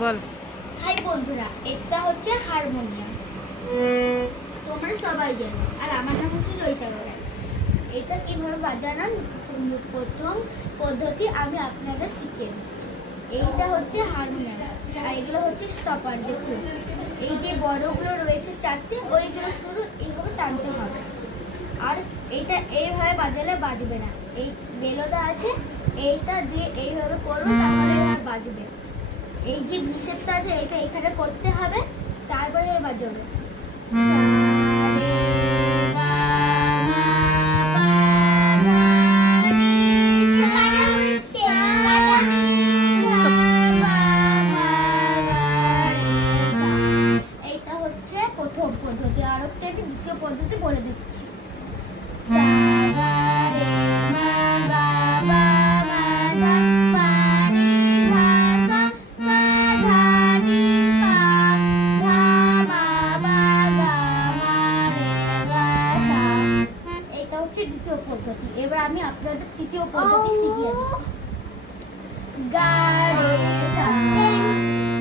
বল। High বন্ধুরা, এটা হচ্ছে হারমোনিয়াম। তোমরা সবাই জানো, আর আমার নাম হচ্ছে জয়িতা রায়। এটা কিভাবে বাজানোর প্রথম পদ্ধতি আমি আপনাদের শিখিয়ে দিচ্ছি। এইটা হচ্ছে হারমোনিয়াম, আর এগুলো হচ্ছে স্টপার। দেখুন, এই যে বড়গুলো রয়েছে চারটে, ওইগুলো শুরু এইভাবে টানতে হবে। আর এইটা এইভাবে বাজালে বাজবে না। এই বেলোটা আছে, এইটা দিয়ে এইভাবে করবে, তাহলে বাজবে। এই যে ভিসেপটা আছে, এটা এখানে করতে হবে, তারপরে বাজবে। এইটা হচ্ছে প্রথম পদ্ধতি। আর একটা দ্বিতীয় পদ্ধতি বলে দিচ্ছি। দ্বিতীয় পদ্ধতি। এবার আমি আপনাদের তৃতীয় পদ্ধতি শিখিয়ে দিচ্ছি। গা রে সা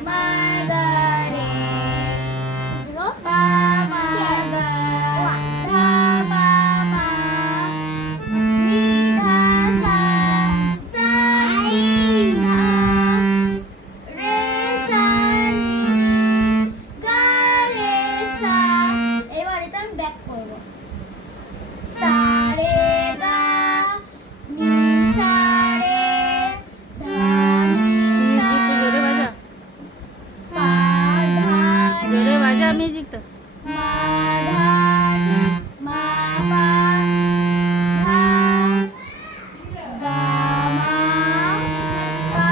মা গা রে পা মা গা ধা পা মা নি ধা সা সা নি ধা রে সা নি গা রে সা। এবার এটা আমি ব্যাক করব। সা রে গা নি সা রে ধা নি সা পা ধা জোরে বাজা মিউজিকটা। মা ধা মা পা ধা গা মা পা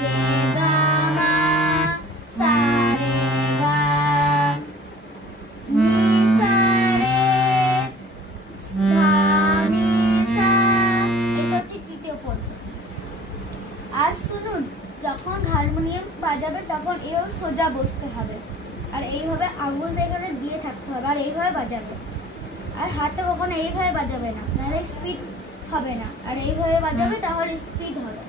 রে গা মা সা রে গা নি সা রে ধা নি সা। এটা হচ্ছে তৃতীয় পদ্ধতি। আর শুনুন, যখন হারমোনিয়াম বাজাবে তখন এভাবে সোজা বসতে হবে, আর এইভাবে আঙুল এখানে দিয়ে থাকতে হবে, আর এইভাবে বাজাবে। আর হাতে কখনো এইভাবে বাজাবে না, নাহলে স্পিড হবে না। আর এইভাবে বাজাবে, তাহলে স্পিড হবে।